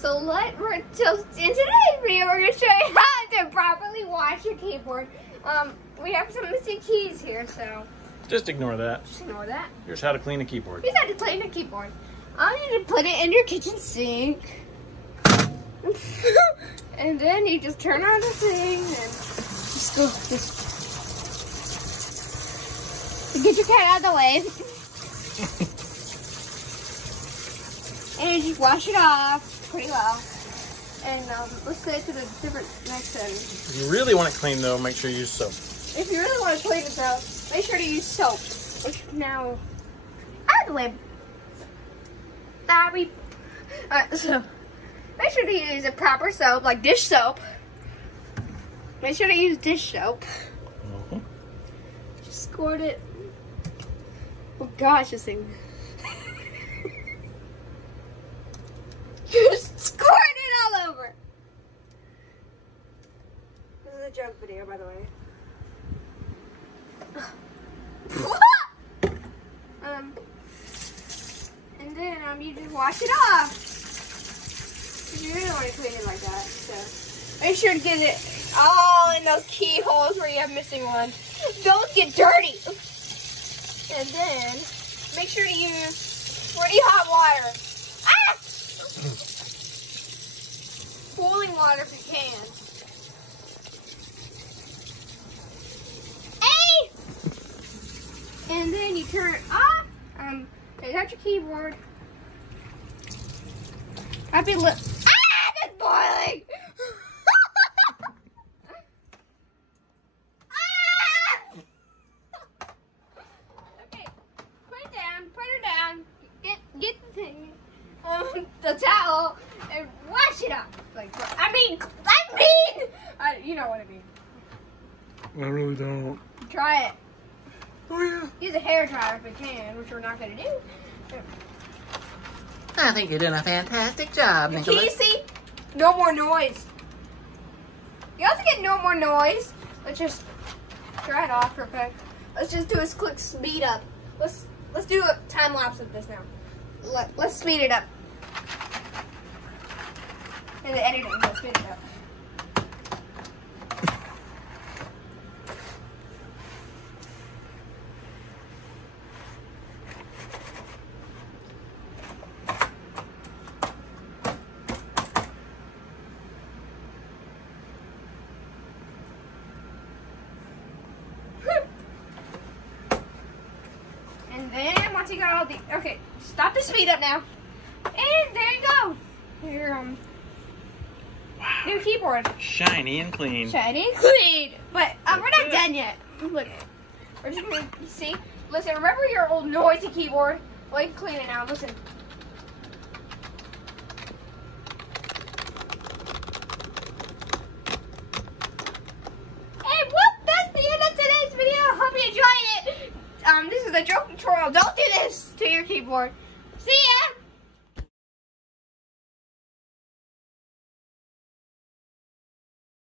So in today's video, we're gonna show you how to properly wash your keyboard. We have some missing keys here, so just ignore that. Just ignore that. Here's how to clean a keyboard. Here's how to clean a keyboard. I need to put it in your kitchen sink, and then you just turn on the thing and just get your cat out of the way. And you wash it off pretty well. And let's get to the different next thing. If you really want it clean though, make sure you use soap. If you really want to clean it though, make sure to use soap. Now, out of the way. Alright, so make sure to use a proper soap, like dish soap. Make sure to use dish soap. Just squirt it. Oh gosh, this thing. Just squirt it all over. This is a joke video, by the way. And then you just wash it off. If you really want to clean it like that. So make sure to get it all in those keyholes where you have missing one. Don't get dirty. And then make sure to use pretty hot water. Ah! Boiling water if you can. Hey! And then you turn it off. Take out your keyboard. That's boiling! Okay, put it down. Get the thing, the towel, and wash it off. You know what I mean. I really don't. Try it. Oh yeah. Use a hair dryer if you can, which we're not going to do. I think you're doing a fantastic job, Nicholas. Casey, no more noise. You also get no more noise. Let's just try it off real quick. Let's just do a quick speed up. Let's do a time lapse of this now. Let's speed it up. In the editing, let's speed it up. And then once you got all the okay, stop the speed up now. And there you go. Your new keyboard. Shiny and clean. Shiny and clean. But we're not done yet. Look. We're just gonna see. Listen, remember your old noisy keyboard? Well, you can clean it now. Listen. And whoop, that's the end of today's video. Hope you enjoyed it. This is a joke tutorial. Don't do this to your keyboard. See ya!